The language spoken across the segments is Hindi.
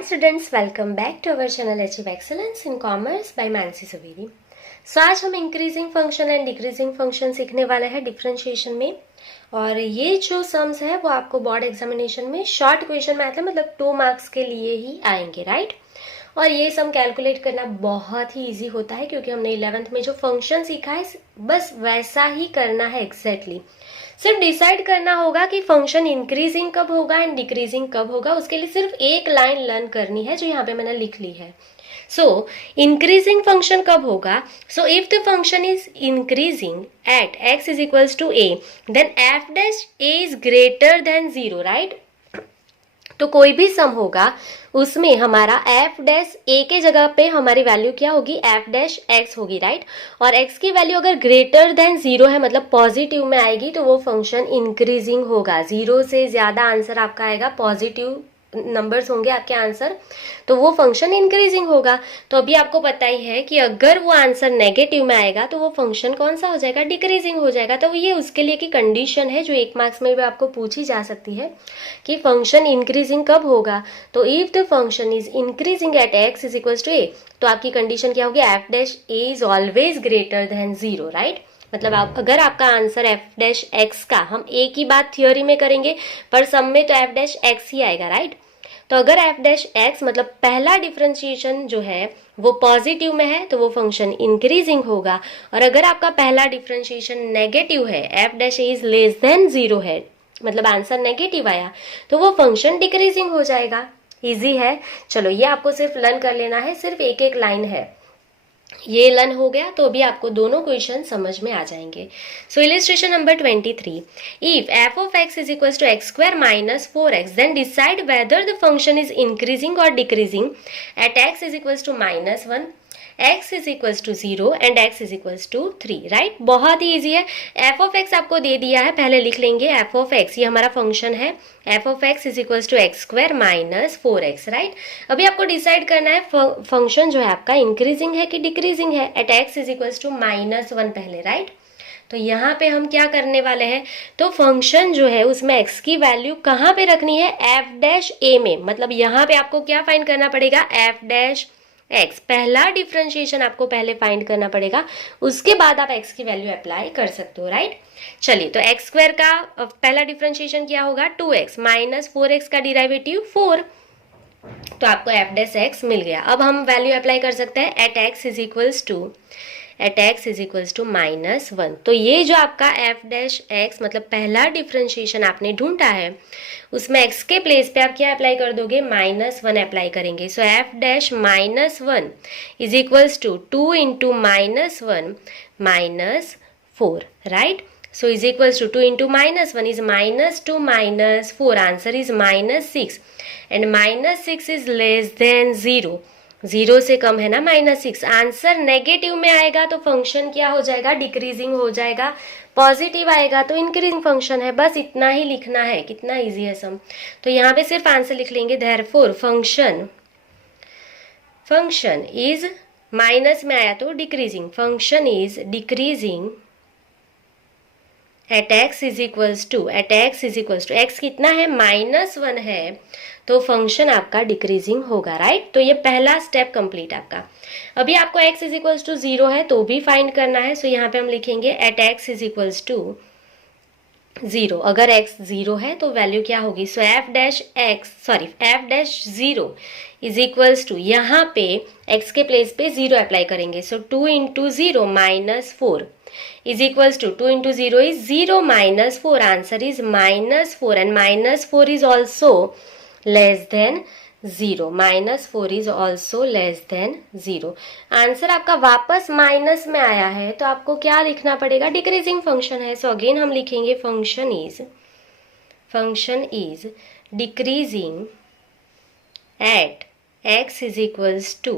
Hi students, welcome back to our channel Achieve Excellence in Commerce by Mansi Saveri. So आज हम increasing function and decreasing function सीखने वाले हैं डिफरेंशिएशन में। और ये जो सम्स है वो आपको बोर्ड एग्जामिनेशन में शॉर्ट क्वेश्चन में आता है, मतलब 2 मार्क्स के लिए ही आएंगे, राइट। और ये सम कैलकुलेट करना बहुत ही इजी होता है क्योंकि हमने 11th में जो फंक्शन सीखा है बस वैसा ही करना है एग्जैक्टली। सिर्फ डिसाइड करना होगा कि फंक्शन इंक्रीजिंग कब होगा एंड डिक्रीजिंग कब होगा। उसके लिए सिर्फ एक लाइन लर्न करनी है जो यहाँ पे मैंने लिख ली है। सो इंक्रीजिंग फंक्शन कब होगा? So if the function is increasing at x is equals to a, देन f dash a is greater than 0, right. तो कोई भी सम होगा उसमें हमारा f डैश a के जगह पे हमारी वैल्यू क्या होगी? f डैश x होगी, राइट। और x की वैल्यू अगर ग्रेटर देन 0 है, मतलब पॉजिटिव में आएगी, तो वो फंक्शन इंक्रीजिंग होगा। 0 से ज्यादा आंसर आपका आएगा, पॉजिटिव नंबर्स होंगे आपके आंसर, तो वो फंक्शन इंक्रीजिंग होगा। तो अभी आपको पता ही है कि अगर वो आंसर नेगेटिव में आएगा तो वो फंक्शन कौन सा हो जाएगा? डिक्रीजिंग हो जाएगा। तो ये उसके लिए की कंडीशन है जो 1 मार्क्स में भी आपको पूछी जा सकती है कि फंक्शन इंक्रीजिंग कब होगा। तो if the function is increasing at x is equal to a, तो आपकी कंडीशन क्या होगी? f dash a is always greater than 0, right. मतलब अगर आपका आंसर f डैश x का, हम a की बात थियोरी में करेंगे पर सम में तो f डैश x ही आएगा, राइट। तो अगर f डैश x मतलब पहला डिफरेंशिएशन जो है वो पॉजिटिव में है तो वो फंक्शन इंक्रीजिंग होगा। और अगर आपका पहला डिफरेंशिएशन नेगेटिव है, f dash a is less than 0 है, मतलब आंसर नेगेटिव आया, तो वो फंक्शन डिक्रीजिंग हो जाएगा। इजी है। चलो ये आपको सिर्फ लर्न कर लेना है, सिर्फ एक एक लाइन है। ये लर्न हो गया तो अभी आपको दोनों क्वेश्चन समझ में आ जाएंगे। So illustration number 23, if f of x is equals to x square minus 4x, then decide whether the function is increasing or decreasing at x is equals to -1, x is equals to 0 and x is equals to 3, right. बहुत ही इजी है। f of x आपको दे दिया है, पहले लिख लेंगे f of x, ये हमारा फंक्शन है। f of x is equals to x square minus 4x, right. अभी आपको डिसाइड करना है फंक्शन जो है आपका इंक्रीजिंग है कि डिक्रीजिंग है। At x is equals to -1 पहले, राइट। तो यहाँ पे हम क्या करने वाले हैं? तो फंक्शन जो है उसमें x की वैल्यू कहाँ पे रखनी है? f डैश a में। मतलब यहाँ पे आपको क्या फाइंड करना पड़ेगा? f डैश x, पहला डिफरेंशिएशन आपको पहले फाइंड करना पड़ेगा, उसके बाद आप x की वैल्यू अप्लाई कर सकते हो, राइट। चलिए, तो x स्क्वायर का पहला डिफरेंशिएशन क्या होगा? 2x माइनस 4x का डिराइवेटिव 4, तो आपको f डैश x मिल गया। अब हम वैल्यू अप्लाई कर सकते हैं at x is equals to -1। तो ये जो आपका f डैश x मतलब पहला डिफरेंशिएशन आपने ढूंढा है, उसमें x के प्लेस पे आप क्या अप्लाई कर दोगे? -1 अप्लाई करेंगे। So f dash -1 is equals to 2 into -1 -4, right. So is equals to 2 into -1 is -2 -4, answer is -6 and -6 is less than 0, 0 से कम है ना -6। आंसर नेगेटिव में आएगा तो फंक्शन क्या हो जाएगा? डिक्रीजिंग हो जाएगा। पॉजिटिव आएगा तो इंक्रीजिंग फंक्शन है। बस इतना ही लिखना है। कितना इजी है सम। तो यहाँ पे सिर्फ आंसर लिख लेंगे, देयरफॉर फंक्शन इज माइनस में आया तो decreasing, function is decreasing at x is equals to x कितना है? -1 है, तो फंक्शन आपका डिक्रीजिंग होगा, राइट। तो ये पहला स्टेप कंप्लीट आपका। अभी आपको x इज इक्वल्स टू 0 है तो भी फाइंड करना है। सो यहाँ पे हम लिखेंगे at x is equals to 0। अगर x 0 है तो वैल्यू क्या होगी? So f dash 0 is equals to, यहाँ पे x के प्लेस पे 0 अप्लाई करेंगे। So 2 into 0 -4 is equals to 2 into 0 is 0 minus 4, answer is -4 and -4 is also less than 0, -4 is also less than 0। Answer आपका वापस माइनस में आया है तो आपको क्या लिखना पड़ेगा? डिक्रीजिंग फंक्शन है। सो अगेन हम लिखेंगे function is decreasing at x is equals to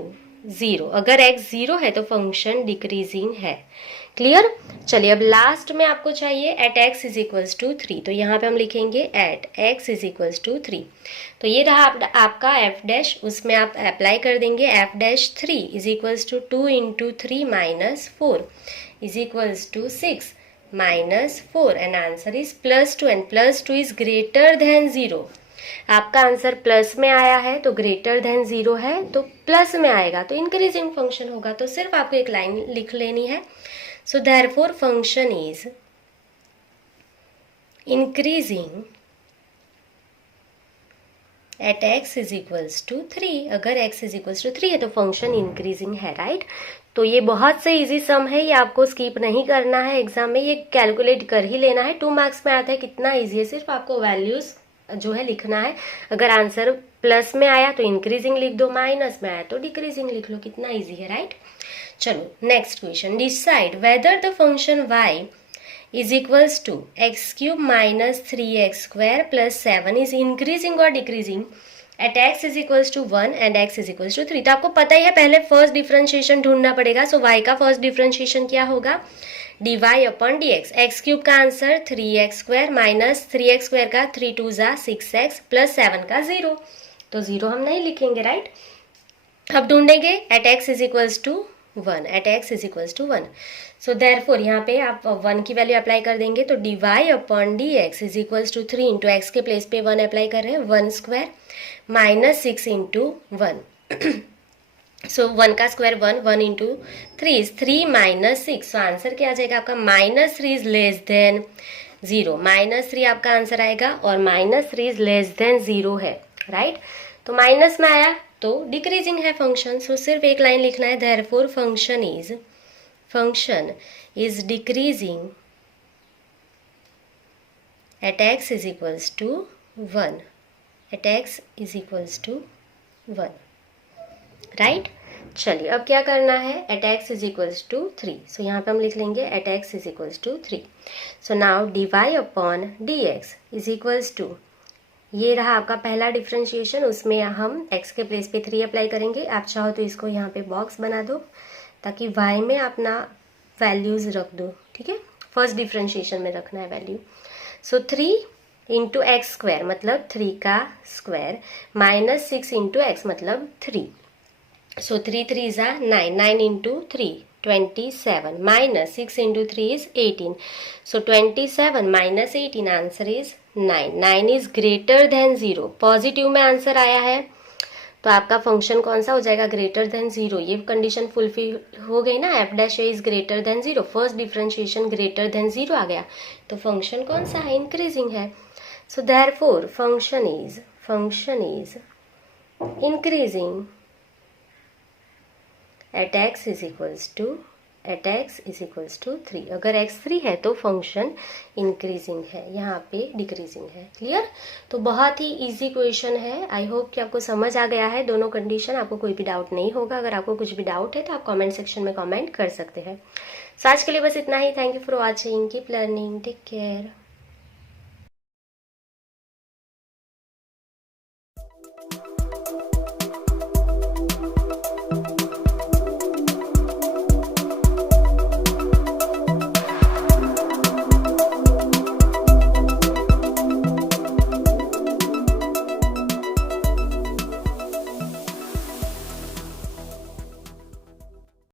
0। अगर x 0 है तो फंक्शन डिक्रीजिंग है। क्लियर? चलिए, अब लास्ट में आपको चाहिए at x is equals to 3, तो यहाँ पे हम लिखेंगे at x is equals to 3। तो ये रहा आपका f डैश, उसमें आप अप्लाई कर देंगे f dash 3 is equals to 2 into 3 -4 is equals to 6 -4 and answer is +2 and +2 is greater than 0। आपका आंसर प्लस में आया है तो ग्रेटर देन 0 है तो प्लस में आएगा तो इंक्रीजिंग फंक्शन होगा। तो सिर्फ आपको एक लाइन लिख लेनी है। So therefore function is increasing at x is equals to 3। अगर x इज इक्वल्स टू 3 है तो फंक्शन इंक्रीजिंग है, राइट। तो ये बहुत से इजी सम है, ये आपको स्किप नहीं करना है एग्जाम में, ये कैलकुलेट कर ही लेना है। 2 मार्क्स में आता है, कितना इजी है, सिर्फ आपको वैल्यूज जो है लिखना है। अगर आंसर प्लस में आया तो इंक्रीजिंग लिख दो, माइनस में आया तो डिक्रीजिंग लिख लो, कितना इजी है, राइट। चलो next question, decide whether the function y is equals to x cube minus 3x square plus 7 is increasing or decreasing at x is equals to 1 and x is equals to 3। तो आपको पता ही है, पहले फर्स्ट डिफरेंशिएशन ढूंढना पड़ेगा। सो y का फर्स्ट डिफरेंशिएशन क्या होगा, dy upon dx। X cube का answer 3x square minus 3x square का 3 2 जा 6x प्लस 7 का 0, तो 0 हम नहीं लिखेंगे, राइट। अब ढूंढेंगे at x is equals to 1, at x is equals to 1। So therefore यहाँ पे आप 1 की वैल्यू अप्लाई कर देंगे तो dy upon dx is equals to 3 into x के प्लेस पे 1 अप्लाई कर रहे हैं, 1 स्क्वायर माइनस 6 इंटू 1। सो 1 का square 1, 1 into 3 is 3 minus 6। So answer क्या आ जाएगा आपका, minus 3 is less than 0। Minus 3 आपका आंसर आएगा और माइनस 3 इज लेस देन 0 है, राइट। तो माइनस में आया तो डिक्रीजिंग है फंक्शन। सो सिर्फ एक लाइन लिखना है, therefore function is decreasing at x is equals to 1, at x is equals to 1, right. चलिए अब क्या करना है, at x is equals to 3। So यहाँ पे हम लिख लेंगे at x is equals to 3। So now dy upon dx is equals to, ये रहा आपका पहला डिफरेंशिएशन, उसमें हम x के प्लेस पे 3 अप्लाई करेंगे। आप चाहो तो इसको यहाँ पे बॉक्स बना दो ताकि y में अपना वैल्यूज रख दो, ठीक है। फर्स्ट डिफरेंशिएशन में रखना है वैल्यू। सो 3 इंटू एक्स स्क्वायर मतलब 3 का स्क्वायर माइनस 6 इंटू एक्स मतलब 3। सो 3 3 जा 9, 9 into 3 27 minus 6 into 3 is 18। So 27 minus 18 answer is 9। 9 is greater than 0, positive में आंसर आया है तो आपका फंक्शन कौन सा हो जाएगा, ग्रेटर देन 0। ये कंडीशन फुलफिल हो गई ना, f dash a is greater than 0, first differentiation greater than 0 आ गया तो फंक्शन कौन सा है, इंक्रीजिंग है। So therefore function is increasing at x is equals to 3। अगर x 3 है तो फंक्शन इंक्रीजिंग है, यहाँ पे डिक्रीजिंग है। क्लियर। तो बहुत ही इजी क्वेश्चन है, आई होप कि आपको समझ आ गया है दोनों कंडीशन, आपको कोई भी डाउट नहीं होगा। अगर आपको कुछ भी डाउट है तो आप कमेंट सेक्शन में कमेंट कर सकते हैं। सो आज के लिए बस इतना ही। Thank you for watching, keep learning, take care.